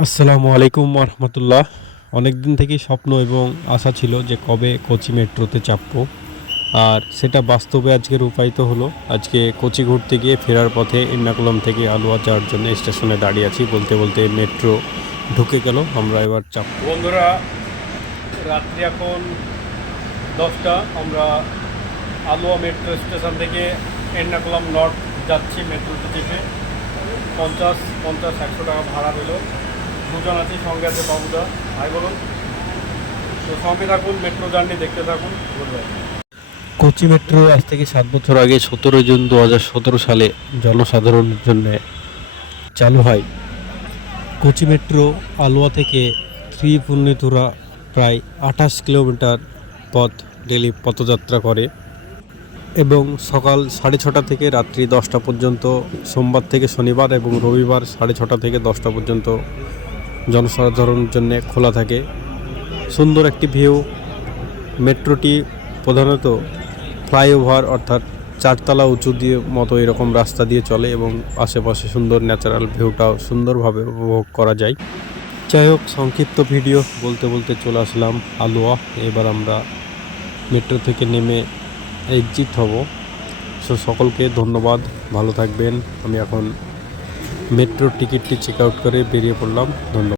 আসসালামু আলাইকুম রহমতুল্লাহ অনেক দিন থেকেই স্বপ্ন এবং আশা ছিল যে কবে কোচি মেট্রোতে চাপবো। আর সেটা বাস্তবে আজকে রূপায়িত হলো। আজকে কোচি ঘুরতে গিয়ে ফেরার পথে এর্নাকুলাম থেকে আলুয়া যাওয়ার জন্য স্টেশনে দাঁড়িয়ে আছি। বলতে বলতে মেট্রো ঢুকে গেল। আমরা এবার চাপ বন্ধুরা, রাত্রি এখন দশটা। আমরা আলুয়া মেট্রো স্টেশন থেকে এর্নাকুলাম নর্থ যাচ্ছি মেট্রোতে চেপে। পঞ্চাশ পঞ্চাশ, একশো টাকা ভাড়া দিল দুজন আছে সঙ্গে আছে বাবুদা। ভাই, বলুন। তো সঙ্গে থাকুন মেট্রো জার্নি দেখতে থাকুন কোচি মেট্রো আজ থেকে সাত বছর আগে সতেরো জুন দু হাজার সতেরো সালে জনসাধারণের জন্য চালু হয়। কোচি মেট্রো আলোয়া থেকে ত্রিপুর্ণিতুরা প্রায় আঠাশ কিলোমিটার পথ ডেলি পথযাত্রা করে এবং সকাল সাড়ে ছটা থেকে রাত্রি দশটা পর্যন্ত, সোমবার থেকে শনিবার এবং রবিবার সাড়ে ছটা থেকে দশটা পর্যন্ত জনসাধারণের জন্য খোলা থাকে। সুন্দর একটি ভিউ। মেট্রোটি প্রধানত ফ্লাইওভার অর্থাৎ চারতলা উঁচু দিয়ে মতো এরকম রাস্তা দিয়ে চলে এবং আশেপাশে সুন্দর ন্যাচারাল ভিউটাও সুন্দরভাবে উপভোগ করা যায়। যাই হোক, সংক্ষিপ্ত ভিডিও বলতে বলতে চলে আসলাম আলোয়া। এবার আমরা মেট্রো থেকে নেমে এক্সিট হব। সো সকলকে ধন্যবাদ। ভালো থাকবেন। আমি এখন মেট্রোর টিকিটটি চেক আউট করে বেরিয়ে পড়লাম। ধন্যবাদ।